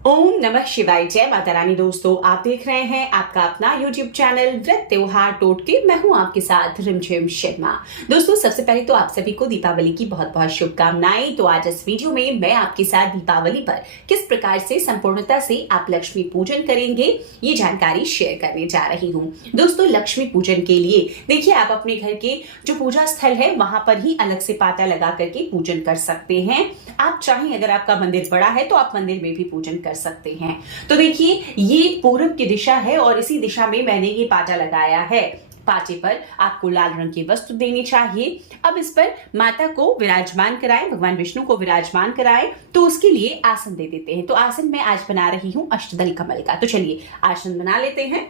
ओम नमः शिवाय। जय माता रानी। दोस्तों, आप देख रहे हैं आपका अपना YouTube चैनल व्रत त्योहार टोटके। मैं हूं आपके साथ रिमझिम शर्मा। दोस्तों, सबसे पहले तो आप सभी को दीपावली की बहुत बहुत शुभकामनाएं। तो आज इस वीडियो में मैं आपके साथ दीपावली पर किस प्रकार से संपूर्णता से आप लक्ष्मी पूजन करेंगे, ये जानकारी शेयर करने जा रही हूँ। दोस्तों, लक्ष्मी पूजन के लिए देखिए, आप अपने घर के जो पूजा स्थल है वहां पर ही अलग से पाटा लगा करके पूजन कर सकते हैं। आप चाहें, अगर आपका मंदिर बड़ा है तो आप मंदिर में भी पूजन कर सकते हैं। तो देखिए, ये पूरब की दिशा है और इसी दिशा में मैंने ये पाटा लगाया है। पाटे पर आपको लाल रंग की वस्तु देनी चाहिए। अब इस पर माता को विराजमान कराएं, भगवान विष्णु को विराजमान कराएं। तो उसके लिए आसन दे देते हैं। तो आसन मैं आज बना रही हूं अष्टदल कमल का। तो चलिए आसन बना लेते हैं।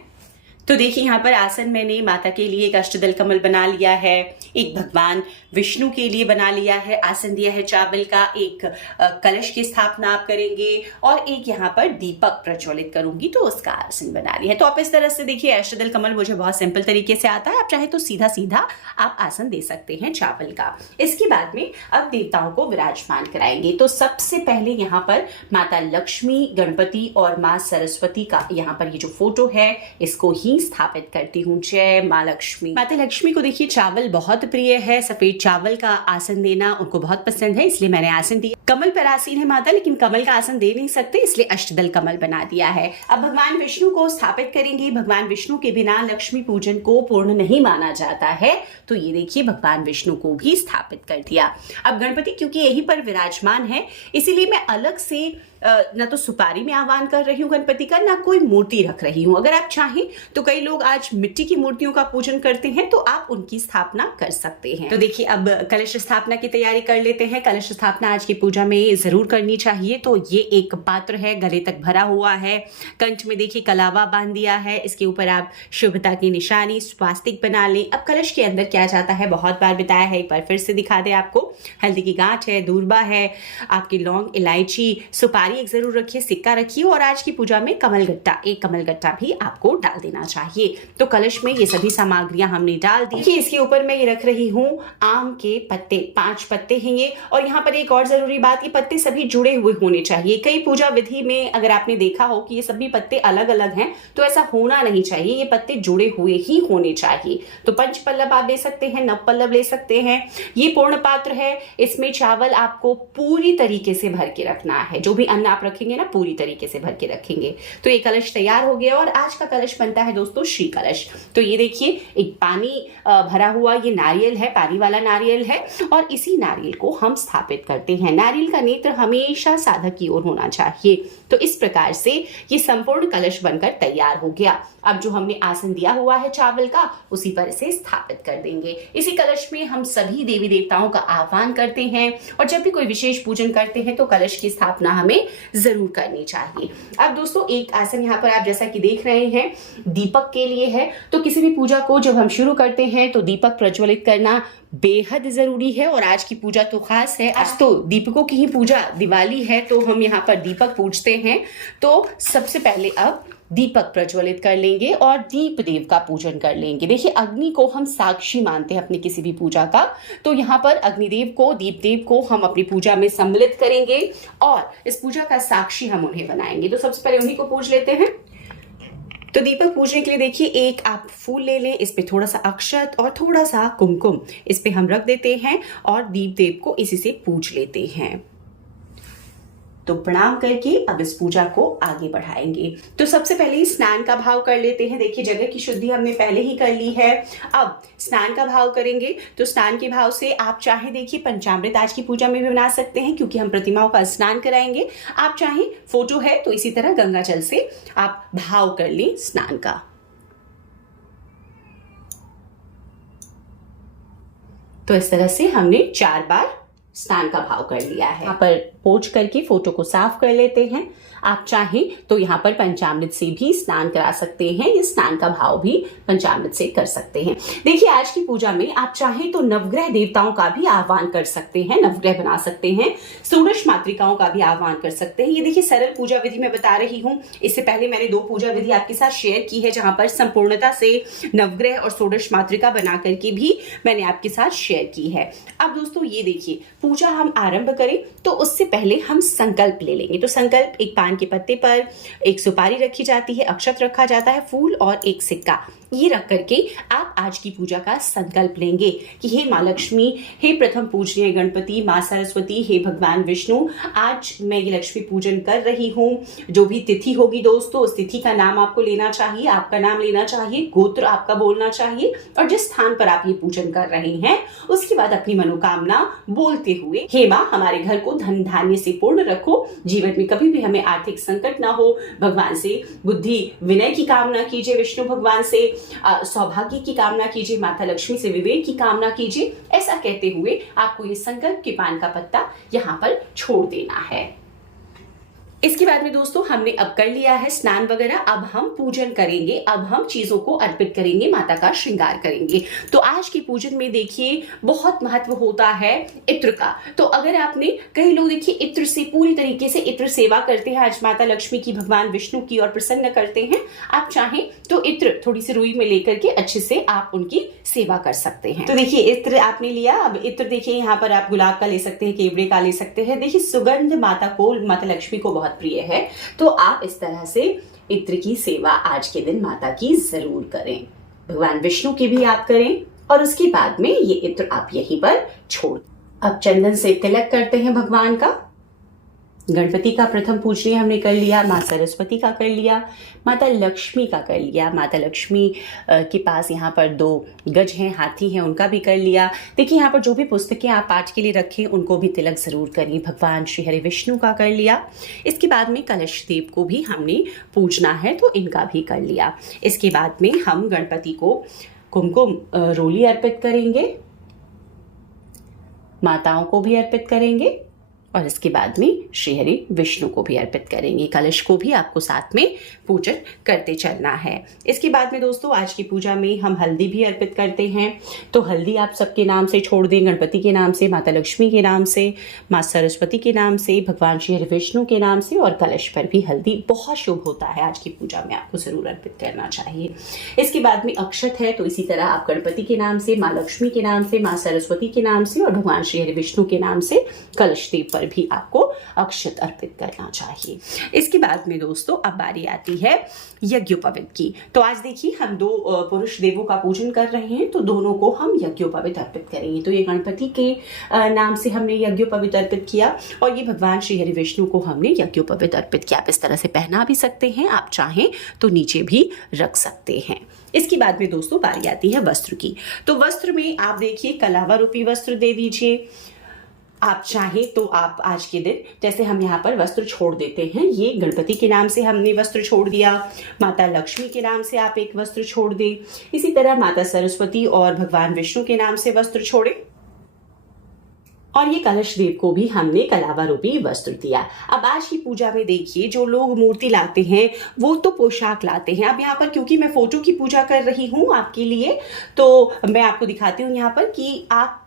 तो देखिए, यहाँ पर आसन मैंने माता के लिए एक अष्टदल कमल बना लिया है, एक भगवान विष्णु के लिए बना लिया है, आसन दिया है चावल का, एक कलश की स्थापना आप करेंगे और एक यहाँ पर दीपक प्रज्वलित करूंगी, तो उसका आसन बना लिया है। तो आप इस तरह से देखिए, अष्टदल कमल मुझे बहुत सिंपल तरीके से आता है। आप चाहे तो सीधा सीधा आप आसन दे सकते हैं चावल का। इसके बाद में अब देवताओं को विराजमान कराएंगे। तो सबसे पहले यहाँ पर माता लक्ष्मी, गणपति और माँ सरस्वती का यहाँ पर ये जो फोटो है, इसको ही स्थापित करती हूँ। जय माँ लक्ष्मी। माता लक्ष्मी को देखिए, चावल बहुत प्रिय है। सफेद चावल का आसन देना उनको बहुत पसंद है, इसलिए मैंने आसन दिया। कमल पर आसीन है माता, लेकिन कमल का आसन दे नहीं सकते, इसलिए अष्टदल कमल बना दिया है। अब भगवान विष्णु को स्थापित करेंगे। भगवान विष्णु के बिना लक्ष्मी पूजन को पूर्ण नहीं माना जाता है। तो ये देखिए, भगवान विष्णु को भी स्थापित कर दिया। अब गणपति क्योंकि यहीं पर विराजमान है, इसीलिए मैं अलग से ना तो सुपारी में आह्वान कर रही हूँ गणपति का, ना कोई मूर्ति रख रही हूँ। अगर आप चाहें तो कई लोग आज मिट्टी की मूर्तियों का पूजन करते हैं, तो आप उनकी स्थापना कर सकते हैं। तो देखिए, अब कलश स्थापना की तैयारी कर लेते हैं। कलश स्थापना आज की पूजा में जरूर करनी चाहिए। तो ये एक पात्र है, गले तक भरा हुआ है, कंठ में देखिए कलावा बांध दिया है। इसके ऊपर आप शुभता की निशानी स्वास्तिक बना लें। अब कलश के अंदर क्या जाता है, बहुत बार बताया है, एक बार फिर से दिखा दे आपको। हल्दी की गांठ है, दूर्बा है, आपकी लौंग, इलायची, सुपारी एक जरूर रखिए, सिक्का रखिए और आज की पूजा में कमलगट्टा, एक कमलगट्टा भी आपको डाल देना चाहिए। तो कलश में ये सभी सामग्रियां हमने डाल दी। इसके ऊपर मैं ये रख रही हूँ आम के पत्ते, 5 पत्ते हैं ये। और यहाँ पर एक और जरूरी बात, ये पत्ते सभी जुड़े हुए होने चाहिए। कई पूजा विधि में अगर आपने देखा हो कि ये सभी पत्ते अलग अलग हैं, तो ऐसा होना नहीं चाहिए। ये पत्ते जुड़े हुए ही होने चाहिए। तो पंच पल्लव आप ले सकते हैं, नव पल्लव ले सकते हैं। ये पूर्ण पात्र है, इसमें चावल आपको पूरी तरीके से भर के रखना है। जो भी अन्न आप रखेंगे ना, पूरी तरीके से भर के रखेंगे। तो ये कलश तैयार हो गया और आज का कलश बनता है दोस्तों श्री कलश। तो ये देखिए, एक पानी भरा हुआ ये नारियल है, पानी वाला नारियल है और इसी नारियल को हम स्थापित करते हैं। नारियल का नेत्र हमेशा साधक की ओर होना चाहिए। तो इस प्रकार से ये संपूर्ण कलश बनकर तैयार हो गया। अब जो हमने आसन दिया हुआ है चावल का, उसी पर इसे स्थापित कर देंगे। इसी कलश में हम सभी देवी देवताओं का आह्वान करते हैं और जब भी कोई विशेष पूजन करते हैं तो कलश की स्थापना हमें जरूर करनी चाहिए। अब दोस्तों, एक आसन यहाँ पर आप जैसा कि देख रहे हैं दीपक के लिए है। तो किसी भी पूजा को जब हम शुरू करते हैं तो दीपक प्रज्वलित करना बेहद जरूरी है। और आज की पूजा तो खास है, आज तो दीपकों की ही पूजा, दिवाली है, तो हम यहाँ पर दीपक पूजते हैं। तो सबसे पहले अब दीपक प्रज्वलित कर लेंगे और दीप देव का पूजन कर लेंगे। देखिए, अग्नि को हम साक्षी मानते हैं अपनी किसी भी पूजा का। तो यहाँ पर अग्निदेव को, दीप देव को हम अपनी पूजा में सम्मिलित करेंगे और इस पूजा का साक्षी हम उन्हें बनाएंगे। तो सबसे पहले उन्हीं को पूज लेते हैं। तो दीपक पूजने के लिए देखिए, एक आप फूल ले लें, इस पे थोड़ा सा अक्षत और थोड़ा सा कुमकुम इस पे हम रख देते हैं और दीप देव को इसी से पूज लेते हैं। तो प्रणाम करके अब इस पूजा को आगे बढ़ाएंगे। तो सबसे पहले स्नान का भाव कर लेते हैं। देखिए, जगह की शुद्धि हमने पहले ही कर ली है। अब स्नान का भाव करेंगे। तो स्नान के भाव से आप चाहे देखिए पंचामृत आज की पूजा में भी बना सकते हैं, क्योंकि हम प्रतिमाओं का स्नान कराएंगे। आप चाहे फोटो है तो इसी तरह गंगा जल से आप भाव कर लें स्नान का। तो इस तरह से हमने 4 बार स्नान का भाव कर लिया है। यहाँ पर पोंछ करके फोटो को साफ कर लेते हैं। आप चाहें तो यहाँ पर पंचामृत से भी स्नान करा सकते हैं। ये स्नान का भाव भी पंचामृत से कर सकते हैं। देखिए, आज की पूजा में आप चाहें तो नवग्रह देवताओं का भी आह्वान कर सकते हैं, नवग्रह बना सकते हैं, षोडश मातृकाओं का भी आह्वान कर सकते हैं। ये देखिए, सरल पूजा विधि मैं बता रही हूँ। इससे पहले मैंने 2 पूजा विधि आपके साथ शेयर की है, जहां पर संपूर्णता से नवग्रह और षोडश मातृका बना करके भी मैंने आपके साथ शेयर की है। अब दोस्तों, ये देखिए, पूजा हम आरंभ करें तो उससे पहले हम संकल्प ले लेंगे। तो संकल्प, एक पान के पत्ते पर एक सुपारी रखी जाती है, अक्षत रखा जाता है, फूल और एक सिक्का, ये रख करके आप आज की पूजा का संकल्प लेंगे कि हे माँ लक्ष्मी, हे प्रथम पूजनीय गणपति, माँ सरस्वती, हे भगवान विष्णु, आज मैं ये लक्ष्मी पूजन कर रही हूँ। जो भी तिथि होगी दोस्तों, उस तिथि का नाम आपको लेना चाहिए, आपका नाम लेना चाहिए, गोत्र आपका बोलना चाहिए और जिस स्थान पर आप ये पूजन कर रहे हैं उसके बाद अपनी मनोकामना बोलते हुए, हे माँ हमारे घर को धन धान्य से पूर्ण रखो, जीवन में कभी भी हमें आर्थिक संकट ना हो, भगवान से बुद्धि विनय की कामना कीजिए, विष्णु भगवान से सौभाग्य की कामना कीजिए, माता लक्ष्मी से विवेक की कामना कीजिए। ऐसा कहते हुए आपको ये संकल्प के पान का पत्ता यहाँ पर छोड़ देना है। इसके बाद में दोस्तों हमने अब कर लिया है स्नान वगैरह, अब हम पूजन करेंगे, अब हम चीजों को अर्पित करेंगे, माता का श्रृंगार करेंगे। तो आज के पूजन में देखिए बहुत महत्व होता है इत्र का। तो अगर आपने, कई लोग देखिए इत्र से पूरी तरीके से इत्र सेवा करते हैं, आज माता लक्ष्मी की, भगवान विष्णु की और प्रसन्न करते हैं। आप चाहें तो इत्र थोड़ी सी रुई में लेकर के अच्छे से आप उनकी सेवा कर सकते हैं। तो देखिए इत्र आपने लिया, अब इत्र देखिए यहाँ पर आप गुलाब का ले सकते हैं, केवड़े का ले सकते हैं। देखिए सुगंध माता को, माता लक्ष्मी को बहुत प्रिय है, तो आप इस तरह से इत्र की सेवा आज के दिन माता की जरूर करें, भगवान विष्णु की भी आप करें और उसके बाद में ये इत्र आप यहीं पर छोड़। अब चंदन से तिलक करते हैं भगवान का। गणपति का प्रथम पूजनीय हमने कर लिया, माँ सरस्वती का कर लिया, माता लक्ष्मी का कर लिया, माता लक्ष्मी के पास यहाँ पर 2 गज हैं, हाथी हैं, उनका भी कर लिया। देखिए यहाँ पर जो भी पुस्तकें आप पाठ के लिए रखें उनको भी तिलक जरूर करिए। भगवान श्री हरि विष्णु का कर लिया। इसके बाद में कलश देव को भी हमने पूजना है तो इनका भी कर लिया। इसके बाद में हम गणपति को कुमकुम रोली अर्पित करेंगे, माताओं को भी अर्पित करेंगे और इसके बाद में श्री हरि विष्णु को भी अर्पित करेंगे। कलश को भी आपको साथ में पूजन करते चलना है। इसके बाद में दोस्तों आज की पूजा में हम हल्दी भी अर्पित करते हैं। तो हल्दी आप सबके नाम से छोड़ दें, गणपति के नाम से, माता लक्ष्मी के नाम से, माँ सरस्वती के नाम से, भगवान श्री हरि विष्णु के नाम से और कलश पर भी हल्दी बहुत शुभ होता है, आज की पूजा में आपको जरूर अर्पित करना चाहिए। इसके बाद में अक्षत है, तो इसी तरह आप गणपति के नाम से, माँ लक्ष्मी के नाम से, माँ सरस्वती के नाम से और भगवान श्री हरि विष्णु के नाम से कलश देव भी आपको अक्षत अर्पित करना चाहिए। इसके बाद में दोस्तों अब बारी आती है यज्ञोपवीत की। तो आज देखिए हम 2 पुरुष देवों का पूजन कर रहे हैं, तो दोनों को हम यज्ञोपवीत अर्पित करेंगे। तो ये गणपति के नाम से हमने यज्ञोपवीत अर्पित किया और ये भगवान श्री हरि विष्णु को हमने यज्ञोपवीत अर्पित किया। आप इस तरह से पहना भी सकते हैं, आप चाहें तो नीचे भी रख सकते हैं। इसके बाद में दोस्तों बारी आती है वस्त्र की। तो वस्त्र में आप देखिए कलावा रूपी वस्त्र दे दीजिए। आप चाहें तो आप आज के दिन, जैसे हम यहाँ पर वस्त्र छोड़ देते हैं, ये गणपति के नाम से हमने वस्त्र छोड़ दिया, माता लक्ष्मी के नाम से आप एक वस्त्र छोड़ दें, इसी तरह माता सरस्वती और भगवान विष्णु के नाम से वस्त्र छोड़ें और ये कलश देव को भी हमने कलावा रूपी वस्त्र दिया। अब आज की पूजा में देखिए जो लोग मूर्ति लाते हैं वो तो पोशाक लाते हैं। अब यहाँ पर क्योंकि मैं फोटो की पूजा कर रही हूँ आपके लिए, तो मैं आपको दिखाती हूँ यहाँ पर कि आप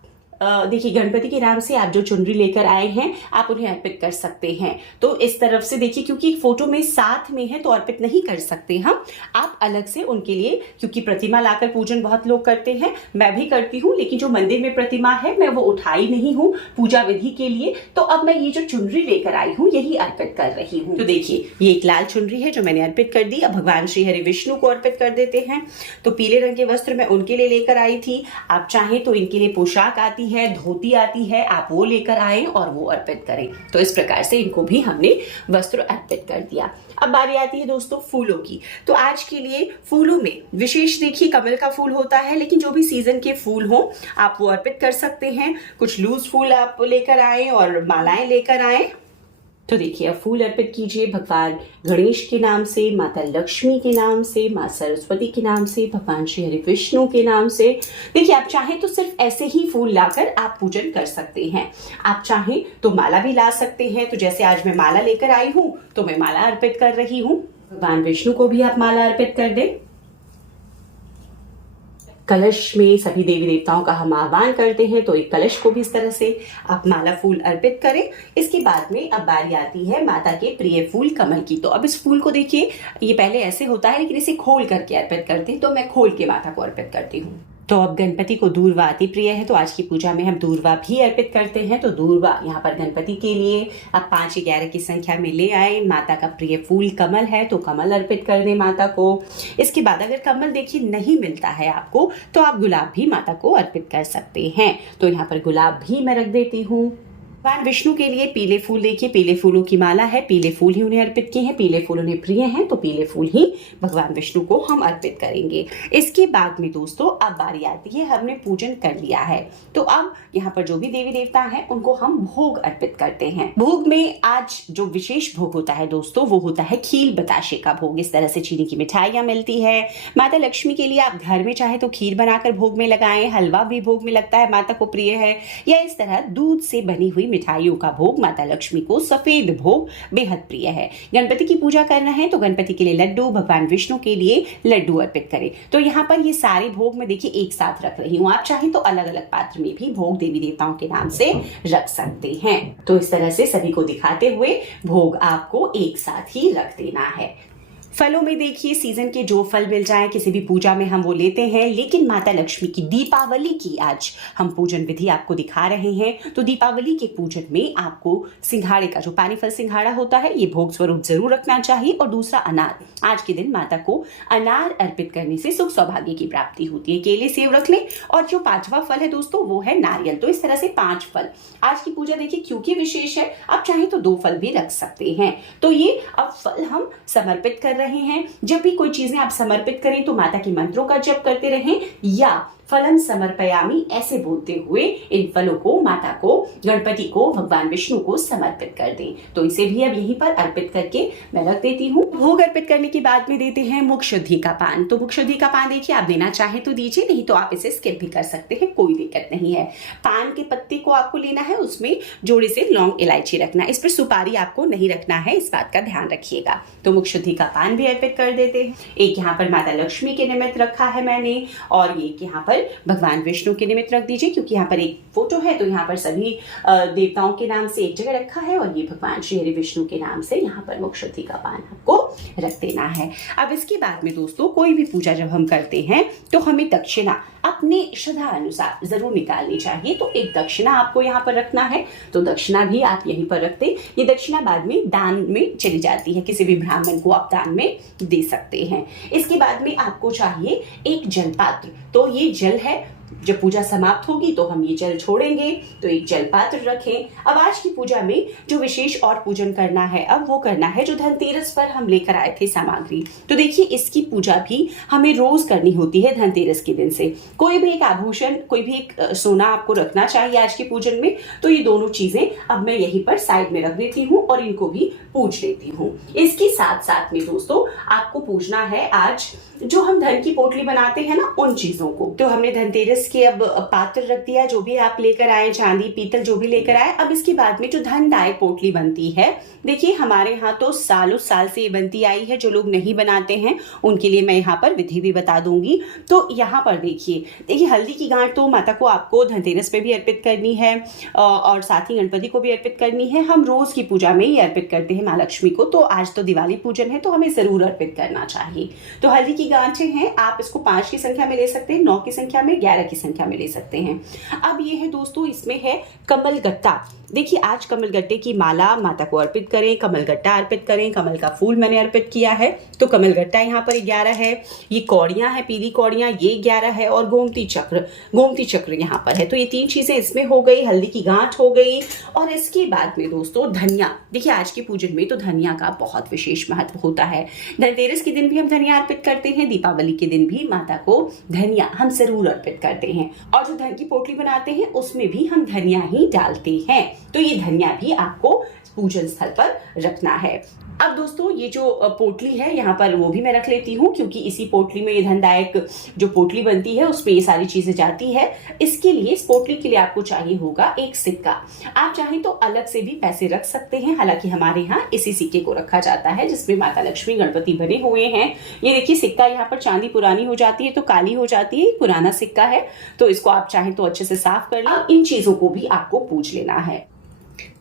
देखिए गणपति के नाम से आप जो चुनरी लेकर आए हैं आप उन्हें अर्पित कर सकते हैं। तो इस तरफ से देखिए, क्योंकि फोटो में साथ में है तो अर्पित नहीं कर सकते हम, आप अलग से उनके लिए, क्योंकि प्रतिमा लाकर पूजन बहुत लोग करते हैं, मैं भी करती हूँ, लेकिन जो मंदिर में प्रतिमा है मैं वो उठाई नहीं हूँ पूजा विधि के लिए, तो अब मैं ये जो चुनरी लेकर आई हूँ यही अर्पित कर रही हूँ। तो देखिए ये एक लाल चुनरी है जो मैंने अर्पित कर दी। अब भगवान श्री हरि विष्णु को अर्पित कर देते हैं। तो पीले रंग के वस्त्र मैं उनके लिए लेकर आई थी, आप चाहें तो इनके लिए पोशाक आती है, धोती आती है, आप वो लेकर आए और वो अर्पित करें। तो इस प्रकार से इनको भी हमने वस्त्र अर्पित कर दिया। अब बारी आती है दोस्तों फूलों की। तो आज के लिए फूलों में विशेष देखिए कमल का फूल होता है, लेकिन जो भी सीजन के फूल हो आप वो अर्पित कर सकते हैं। कुछ लूज फूल आप लेकर आए और मालाएं लेकर आए। तो देखिए अब फूल अर्पित कीजिए भगवान गणेश के नाम से, माता लक्ष्मी के नाम से, माँ सरस्वती के नाम से, भगवान श्री हरि विष्णु के नाम से। देखिए आप चाहें तो सिर्फ ऐसे ही फूल लाकर आप पूजन कर सकते हैं, आप चाहें तो माला भी ला सकते हैं। तो जैसे आज मैं माला लेकर आई हूं तो मैं माला अर्पित कर रही हूं। भगवान विष्णु को भी आप माला अर्पित कर दें। कलश में सभी देवी देवताओं का हम आह्वान करते हैं, तो एक कलश को भी इस तरह से आप माला फूल अर्पित करें। इसके बाद में अब बारी आती है माता के प्रिय फूल कमल की। तो अब इस फूल को देखिए, ये पहले ऐसे होता है लेकिन इसे खोल करके अर्पित करते हैं, तो मैं खोल के माता को अर्पित करती हूँ। तो अब गणपति को दूर्वा अति प्रिय है, तो आज की पूजा में हम दूर्वा भी अर्पित करते हैं। तो दूर्वा यहाँ पर गणपति के लिए आप 5 11 की संख्या में ले आए। माता का प्रिय फूल कमल है, तो कमल अर्पित कर दें माता को। इसके बाद अगर कमल देखिए नहीं मिलता है आपको, तो आप गुलाब भी माता को अर्पित कर सकते हैं। तो यहाँ पर गुलाब भी मैं रख देती हूँ। भगवान विष्णु के लिए पीले फूल, देखिए पीले फूलों की माला है, पीले फूल ही उन्हें अर्पित किए हैं, पीले फूल उन्हें प्रिय हैं, तो पीले फूल ही भगवान विष्णु को हम अर्पित करेंगे। इसके बाद में दोस्तों अब बारी आती है, हमने पूजन कर लिया है, तो अब यहाँ पर जो भी देवी देवता हैं उनको हम भोग अर्पित करते हैं। भोग में आज जो विशेष भोग होता है दोस्तों, वो होता है खीर बताशे का भोग। इस तरह से चीनी की मिठाइयाँ मिलती है माता लक्ष्मी के लिए। आप घर में चाहे तो खीर बनाकर भोग में लगाएं, हलवा भी भोग में लगता है, माता को प्रिय है। या इस तरह दूध से बनी हुई मिठाइयों का भोग, माता लक्ष्मी को सफेद भोग बेहद प्रिय है। गणपति की पूजा करना है तो गणपति के लिए लड्डू, भगवान विष्णु के लिए लड्डू अर्पित करें। तो यहाँ पर ये सारे भोग मैं देखिए एक साथ रख रही हूँ। आप चाहें तो अलग अलग पात्र में भी भोग देवी देवताओं के नाम से रख सकते हैं। तो इस तरह से सभी को दिखाते हुए भोग आपको एक साथ ही रख देना है। फलों में देखिए सीजन के जो फल मिल जाएं, किसी भी पूजा में हम वो लेते हैं, लेकिन माता लक्ष्मी की दीपावली की आज हम पूजन विधि आपको दिखा रहे हैं। तो दीपावली के पूजन में आपको सिंघाड़े का जो पानी फल सिंघाड़ा होता है, ये भोग स्वरूप जरूर रखना चाहिए। और दूसरा अनार, आज के दिन माता को अनार अर्पित करने से सुख सौभाग्य की प्राप्ति होती है। केले सेब रख लें। और जो 5वां फल है दोस्तों वो है नारियल। तो इस तरह से 5 फल। आज की पूजा देखिए क्योंकि विशेष है, आप चाहें तो 2 फल भी रख सकते हैं। तो ये अब फल हम समर्पित कर रहे हैं। जब भी कोई चीजें आप समर्पित करें तो माता के मंत्रों का जप करते रहें या फलम समर्पयामि ऐसे बोलते हुए इन फलों को माता को, गणपति को, भगवान विष्णु को समर्पित कर दें। तो इसे भी अब यहीं पर अर्पित करके मैं रख देती हूँ। भोग अर्पित करने के बाद में देते हैं मुख शुद्धि का पान। तो मुख शुद्धि का पान देखिए आप देना चाहें तो दीजिए, नहीं तो आप इसे स्किप भी कर सकते हैं, कोई दिक्कत नहीं है। पान के पत्ते को आपको लेना है, उसमें जोड़े से लौंग इलायची रखना है। इस पर सुपारी आपको नहीं रखना है, इस बात का ध्यान रखिएगा। तो मुख शुद्धि का पान भी अर्पित कर देते हैं। एक यहाँ पर माता लक्ष्मी के निमित्त रखा है मैंने, और एक यहाँ पर भगवान विष्णु के निमित्त रख दीजिए, क्योंकि यहाँ पर एक फोटो है तो यहाँ पर सभी देवताओं के नाम से एक जगह रखा है, और ये भगवान श्री हरि विष्णु के नाम से यहाँ पर मुख शुद्धि का पान आपको रख देना है। अब इसके बाद में दोस्तों कोई भी पूजा जब हम करते हैं तो हमें दक्षिणा अपने श्रद्धा अनुसार जरूर निकालनी चाहिए। तो एक दक्षिणा आपको यहाँ पर रखना है, तो दक्षिणा भी आप यहीं पर रखते। ये दक्षिणा बाद में दान में चली जाती है, किसी भी ब्राह्मण को आप दान में दे सकते हैं। इसके बाद में आपको चाहिए एक जल पात्र। तो ये जल है, जब पूजा समाप्त होगी तो हम ये जल छोड़ेंगे, तो एक जल पात्र रखें। अब आज की पूजा में जो विशेष और पूजन करना है, अब वो करना है जो धनतेरस पर हम लेकर आए थे सामग्री। तो देखिए इसकी पूजा भी हमें रोज करनी होती है धनतेरस के दिन से। कोई भी एक आभूषण, कोई भी एक सोना आपको रखना चाहिए आज के पूजन में। तो ये दोनों चीजें अब मैं यहीं पर साइड में रख देती हूँ और इनको भी पूज लेती हूँ। इसके साथ साथ में दोस्तों आपको पूजना है आज जो हम धन की पोटली बनाते हैं ना, उन चीजों को। तो हमने धनतेरस के अब पात्र रख दिया, जो भी आप लेकर आए, चांदी पीतल जो भी लेकर आए। अब इसके बाद में जो धनदायक पोटली बनती है, देखिए हमारे यहाँ तो सालों साल से ये बनती आई है। जो लोग नहीं बनाते हैं उनके लिए मैं यहाँ पर विधि भी बता दूंगी। तो यहाँ पर देखिए हल्दी की गांठ तो माता को आपको धनतेरस पे भी अर्पित करनी है और साथ ही गणपति को भी अर्पित करनी है। हम रोज की पूजा में ही अर्पित करते हैं माँ लक्ष्मी को, तो आज तो दिवाली पूजन है तो हमें जरूर अर्पित करना चाहिए। तो हल्दी की गांठें हैं, आप इसको 5 की संख्या में ले सकते हैं, 9 की संख्या में, 11 की संख्या में ले सकते हैं। अब ये है दोस्तों, इसमें है कमल गट्टा। देखिए आज कमल गट्टे की माला माता को अर्पित करें, कमल गट्टा अर्पित करें। कमल का फूल मैंने अर्पित किया है, तो कमल गट्टा यहाँ पर 11 है। ये कौड़ियां हैं, पीली कौड़ियां, ये 11 है। और गोमती चक्र यहाँ पर है। तो ये 3 चीजें इसमें हो गई, हल्दी की गांठ हो गई। और इसके बाद में दोस्तों धनिया। देखिए आज के पूजन में तो धनिया का बहुत विशेष महत्व होता है। धनतेरस के दिन भी हम धनिया अर्पित करते हैं, दीपावली के दिन भी माता को धनिया हम जरूर अर्पित करते हैं। और जो धन की पोटली बनाते हैं उसमें भी हम धनिया ही डालते हैं। तो ये धनिया भी आपको पूजन स्थल पर रखना है। अब दोस्तों ये जो पोटली है यहाँ पर वो भी मैं रख लेती हूँ, क्योंकि इसी पोटली में ये धनदायक जो पोटली बनती है उसमें ये सारी चीजें जाती है। इसके लिए, इस पोटली के लिए आपको चाहिए होगा एक सिक्का। आप चाहें तो अलग से भी पैसे रख सकते हैं, हालांकि हमारे यहाँ इसी सिक्के को रखा जाता है जिसमें माता लक्ष्मी गणपति बने हुए हैं। ये देखिए सिक्का यहाँ पर चांदी पुरानी हो जाती है तो काली हो जाती है, पुराना सिक्का है, तो इसको आप चाहें तो अच्छे से साफ कर लें। इन चीजों को भी आपको पूज लेना है।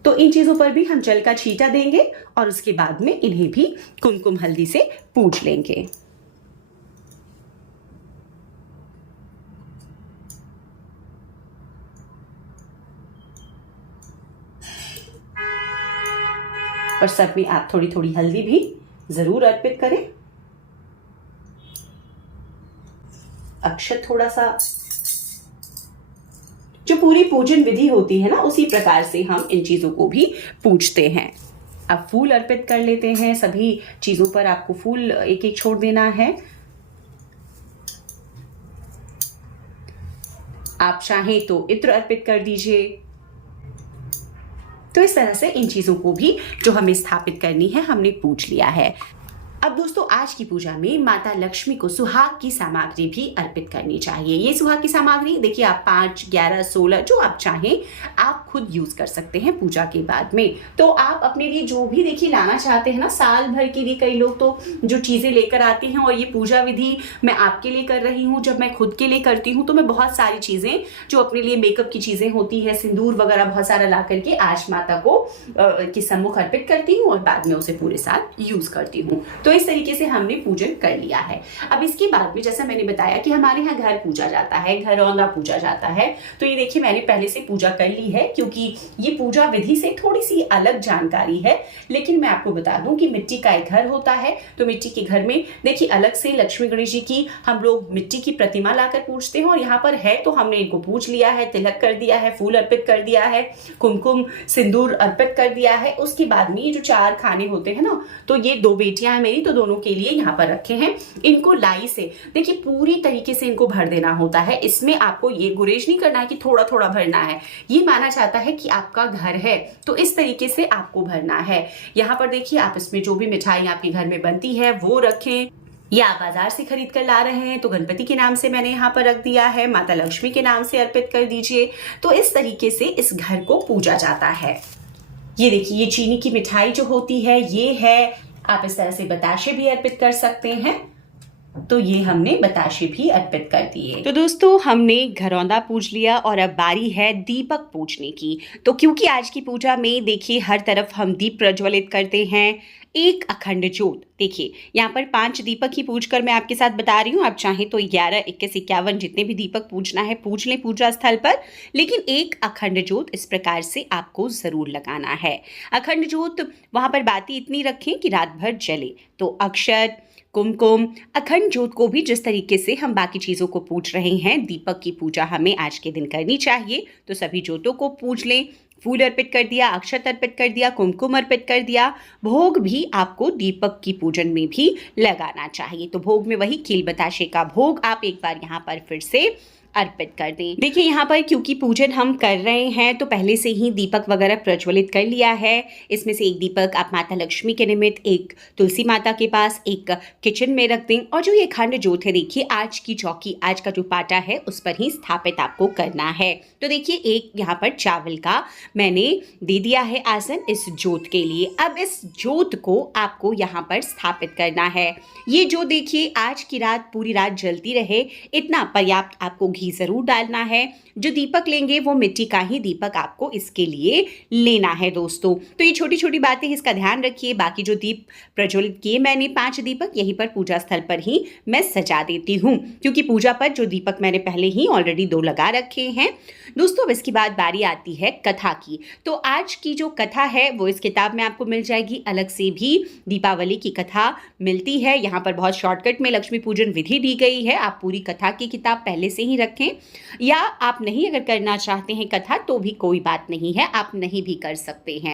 तो इन चीजों पर भी हम जल का छींटा देंगे और उसके बाद में इन्हें भी कुमकुम हल्दी से पूज लेंगे। और सब में आप थोड़ी थोड़ी हल्दी भी जरूर अर्पित करें। अक्षत थोड़ा सा, जो पूरी पूजन विधि होती है ना, उसी प्रकार से हम इन चीजों को भी पूजते हैं। अब फूल अर्पित कर लेते हैं। सभी चीजों पर आपको फूल एक एक छोड़ देना है। आप चाहें तो इत्र अर्पित कर दीजिए। तो इस तरह से इन चीजों को भी जो हमें स्थापित करनी है हमने पूज लिया है। अब दोस्तों आज की पूजा में माता लक्ष्मी को सुहाग की सामग्री भी अर्पित करनी चाहिए। ये सुहाग की सामग्री देखिए आप 5, 11, 16 जो आप चाहें आप खुद यूज कर सकते हैं पूजा के बाद में। तो आप अपने लिए जो भी देखिए लाना चाहते हैं ना, साल भर के लिए कई लोग तो जो चीजें लेकर आते हैं, और ये पूजा विधि मैं आपके लिए कर रही हूँ। जब मैं खुद के लिए करती हूँ तो मैं बहुत सारी चीजें जो अपने लिए मेकअप की चीजें होती है, सिंदूर वगैरह बहुत सारा ला करके आज माता को के सम्मुख अर्पित करती हूँ और बाद में उसे पूरे साल यूज करती हूँ। तो इस तरीके से हमने पूजन कर लिया है। अब इसके बाद में जैसा मैंने बताया कि हमारे यहाँ घर पूजा जाता है, घरौंदा पूजा जाता है। तो ये देखिए मैंने पहले से पूजा कर ली है, क्योंकि ये पूजा विधि से थोड़ी सी अलग जानकारी है। लेकिन मैं आपको बता दूं कि मिट्टी का एक घर होता है, तो मिट्टी के घर में देखिए अलग से लक्ष्मी गणेश जी की हम लोग मिट्टी की प्रतिमा लाकर पूजते हैं। और यहाँ पर है तो हमने इनको पूज लिया है, तिलक कर दिया है, फूल अर्पित कर दिया है, कुमकुम सिंदूर अर्पित कर दिया है। उसके बाद में ये जो 4 खाने होते हैं ना, तो ये 2 बेटियां हैं मेरी, तो दोनों के लिए यहाँ पर रखे हैं। इनको लाई से देखिए पूरी तरीके से इनको भर देना होता है। इसमें आपको ये गुरेज नहीं करना है कि थोड़ा थोड़ा भरना है। ये माना जाता है कि आपका घर है तो इस तरीके से आपको भरना है। यहाँ पर देखिए आप इसमें जो भी मिठाई आपके घर में बनती है वो रखें, या आप बाजार से खरीद कर ला रहे हैं तो गणपति के नाम से मैंने यहाँ पर रख दिया है, माता लक्ष्मी के नाम से अर्पित कर दीजिए। तो इस तरीके से इस घर को पूजा जाता है। ये देखिए ये चीनी की मिठाई जो होती है ये है। आप इस तरह से बताशे भी अर्पित कर सकते हैं। तो ये हमने बताशे भी अर्पित कर दिए। तो दोस्तों हमने घरौंदा पूज लिया और अब बारी है दीपक पूजने की। तो क्योंकि आज की पूजा में देखिए हर तरफ हम दीप प्रज्वलित करते हैं, एक अखंड ज्योत। देखिए यहाँ पर 5 दीपक ही पूज कर मैं आपके साथ बता रही हूँ। आप चाहें तो 11, 21, 51 जितने भी दीपक पूजना है पूज लें पूजा स्थल पर, लेकिन एक अखंड ज्योत इस प्रकार से आपको जरूर लगाना है। अखंड ज्योत वहां पर बाती इतनी रखें कि रात भर जले। तो अक्षत, कुमकुम, अखंड ज्योत को भी जिस तरीके से हम बाकी चीजों को पूज रहे हैं, दीपक की पूजा हमें आज के दिन करनी चाहिए। तो सभी ज्योतों को पूज लें। फूल अर्पित कर दिया, अक्षत अर्पित कर दिया, कुमकुम अर्पित कर दिया। भोग भी आपको दीपक की पूजन में भी लगाना चाहिए। तो भोग में वही खील बताशे का भोग आप एक बार यहाँ पर फिर से अर्पित कर दें। देखिए यहाँ पर क्योंकि पूजन हम कर रहे हैं तो पहले से ही दीपक वगैरह प्रज्वलित कर लिया है। इसमें से एक दीपक आप माता लक्ष्मी के निमित्त, एक तुलसी माता के पास, एक किचन में रख दें। और जो ये अखंड ज्योत है देखिए आज की चौकी, आज का जो पाटा है उस पर ही स्थापित आपको करना है। तो देखिए एक यहाँ पर चावल का मैंने दे दिया है आसन इस ज्योत के लिए। अब इस ज्योत को आपको यहाँ पर स्थापित करना है। ये जो देखिए आज की रात पूरी रात जलती रहे इतना पर्याप्त आपको घी जरूर डालना है। जो दीपक लेंगे वो मिट्टी का ही दीपक आपको इसके लिए लेना है दोस्तों। तो ये छोटी छोटी बातें इसका ध्यान रखिए। बाकी जो दीप प्रज्वलित किए मैंने 5 दीपक यहीं पर पूजा स्थल पर ही मैं सजा देती हूँ, क्योंकि पूजा पर जो दीपक मैंने पहले ही ऑलरेडी 2 लगा रखे हैं दोस्तों। अब इसके बाद बारी आती है कथा की। तो आज की जो कथा है वो इस किताब में आपको मिल जाएगी। अलग से भी दीपावली की कथा मिलती है। यहाँ पर बहुत शॉर्टकट में लक्ष्मी पूजन विधि दी गई है। आप पूरी कथा की किताब पहले से ही रखें, या आप नहीं अगर करना चाहते हैं कथा तो भी कोई बात नहीं है, आप नहीं भी कर सकते हैं।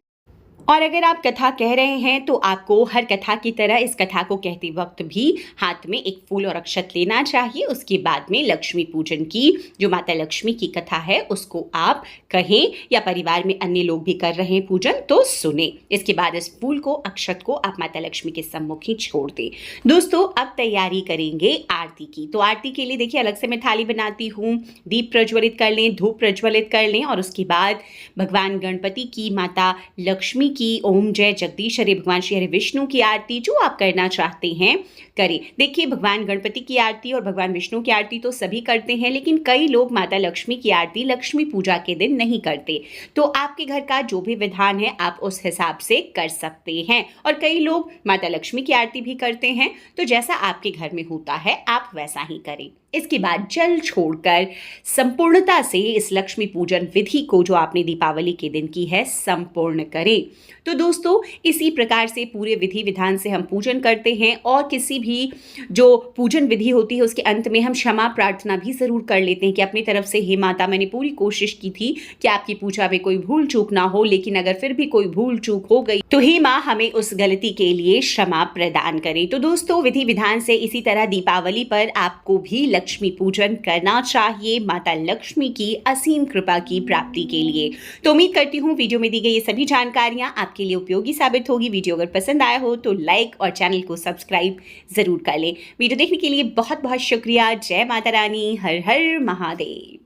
और अगर आप कथा कह रहे हैं तो आपको हर कथा की तरह इस कथा को कहते वक्त भी हाथ में एक फूल और अक्षत लेना चाहिए। उसके बाद में लक्ष्मी पूजन की जो माता लक्ष्मी की कथा है उसको आप कहें, या परिवार में अन्य लोग भी कर रहे हैं पूजन तो सुने। इसके बाद इस फूल को, अक्षत को आप माता लक्ष्मी के सम्मुख ही छोड़ दें। दोस्तों अब तैयारी करेंगे आरती की। तो आरती के लिए देखिए अलग से मैं थाली बनाती हूँ। दीप प्रज्वलित कर लें, धूप प्रज्वलित कर लें और उसके बाद भगवान गणपति की, माता लक्ष्मी की ओम जय जगदीश हरे, भगवान श्री हरि विष्णु की आरती जो आप करना चाहते हैं करें। देखिए भगवान गणपति की आरती और भगवान विष्णु की आरती तो सभी करते हैं, लेकिन कई लोग माता लक्ष्मी की आरती लक्ष्मी पूजा के दिन नहीं करते। तो आपके घर का जो भी विधान है आप उस हिसाब से कर सकते हैं। और कई लोग माता लक्ष्मी की आरती भी करते हैं, तो जैसा आपके घर में होता है आप वैसा ही करें। इसके बाद जल छोड़कर संपूर्णता से इस लक्ष्मी पूजन विधि को जो आपने दीपावली के दिन की है संपूर्ण करें। तो दोस्तों इसी प्रकार से पूरे विधि विधान से हम पूजन करते हैं और किसी भी जो पूजन विधि होती है उसके अंत में हम क्षमा प्रार्थना भी ज़रूर कर लेते हैं कि अपनी तरफ से हे माता, मैंने पूरी कोशिश की थी कि आपकी पूजा में कोई भूल चूक ना हो, लेकिन अगर फिर भी कोई भूल चूक हो गई तो हे माँ हमें उस गलती के लिए क्षमा प्रदान करें। तो दोस्तों विधि विधान से इसी तरह दीपावली पर आपको भी लक्ष्मी पूजन करना चाहिए माता लक्ष्मी की असीम कृपा की प्राप्ति के लिए। तो उम्मीद करती हूँ वीडियो में दी गई ये सभी जानकारियां आपके लिए उपयोगी साबित होगी। वीडियो अगर पसंद आया हो तो लाइक और चैनल को सब्सक्राइब जरूर कर लें। वीडियो देखने के लिए बहुत बहुत शुक्रिया। जय माता रानी, हर हर महादेव।